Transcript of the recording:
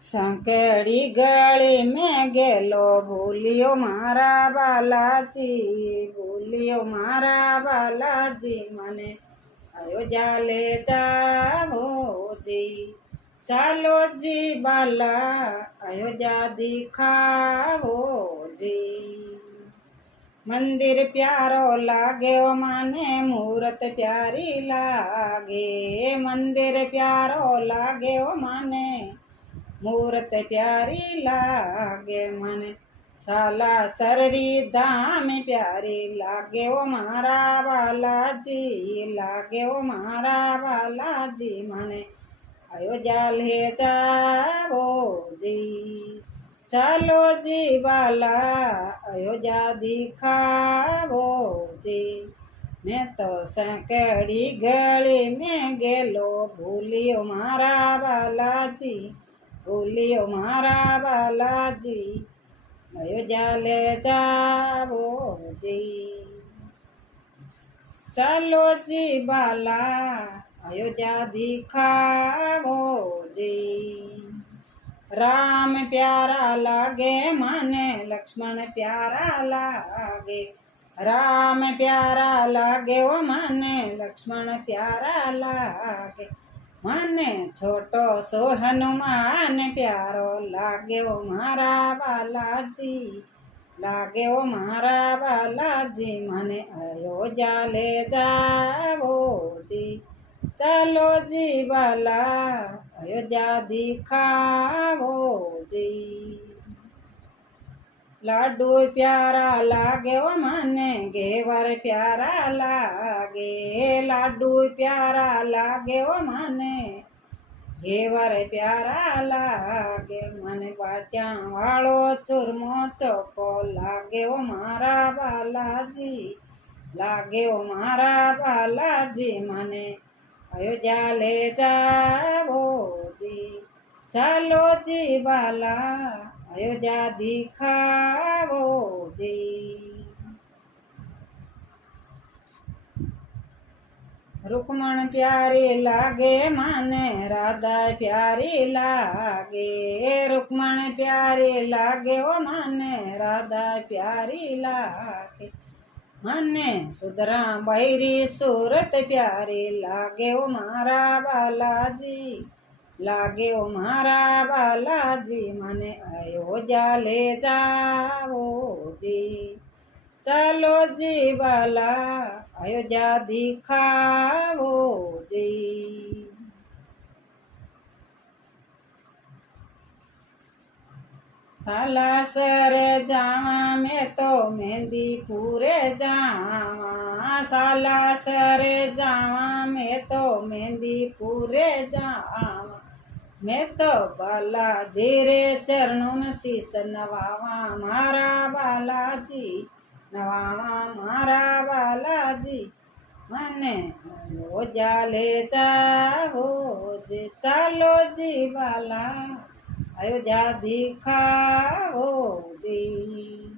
સંકેડી ગળી મેં ગેલો ભૂલ્યો મારા બાલાજી, ભૂલ્યો મારા બાલાજી, મને અયોધ્યા લે જાવો જી, ચાલો જી બાલા અયોધ્યા દિખાવો જી। મંદિર પ્યારો લાગ્યો માને મૂરત પ્યારી લાગે, મંદિર પ્યારો લાગ્યો માને મૂરત પ્યારી લાગે, મને સાલા સરરી ધામ પ્યારી લાગે ઓ મારા બાલાજી, લાગે ઓ મારા બાલાજી, મને અયોધ્યા લે જાવો જી, ચાલો જી બાલા અયોધ્યા દિખાવો જી। મેં તો સંકેડી ગળી મેં ગેલો ભૂલ્યો મારા બાલાજી, ભૂલ્યો મારા બાલાજી, અયોધ્યા લે જાવો જી, ચાલો જી બાલા અયોધ્યા દિખાવો જી। રામ પ્યારા લાગે મને લક્ષ્મણ પ્યારા લાગે, રામ પ્યારા લાગે ઓ મને લક્ષ્મણ પ્યારા લાગે, મને છોટો સો હનુમાન પ્યારો લાગે ઓ મારા બાલાજી, લાગે ઓ મારા બાલાજી, મને અયોધ્યા લે જાવો જી, ચાલો જી બાલા અયોધ્યા દિખાવો જી। લાડુ પ્યારા લાગે ઓ મને ઘેવર પ્યારા લાગે, લાડુ પ્યારા લાગે ઓ મને ઘેવર પ્યારા લાગે, મને બાટિયા વાળો ચૂરમો ચોખ્ખો લાગે ઓ મારા બાલાજી, લાગે ઓ મારા બાલાજી, મને અયોધ્યા લે જાવો જી, ચાલો જી બાલા અયોધ્યા દિખાવો જી। રૂકમણ પ્યારી લાગે મને રાધા પ્યારી લાગે, રૂકમણ પ્યારી લાગે ઓ મને રાધા પ્યારી લાગે, મને સુધરા બૈરી સુરત પ્યારી લાગે ઓ મારા બાલાજી, લાગે ઓ મારા બાલાજી, મને અયોધ્યા લે જાવો જી, ચાલો જી બાલા અયોધ્યા દિખાવો જી। સાલાસર જાવા મેં તો મહેંદીપુરે જાવા, સાલાસર જાવા મેં તો મહેંદીપુરે જાવા, મેં તો બાલાજી રે ચરણોમાં શીશ નવાવા મારા બાલાજી, નવાવા મારા બાલાજી, મને અયોધ્યા લે જાવો જી, ચાલો જી બાલા અયોધ્યા દિખાવો જી।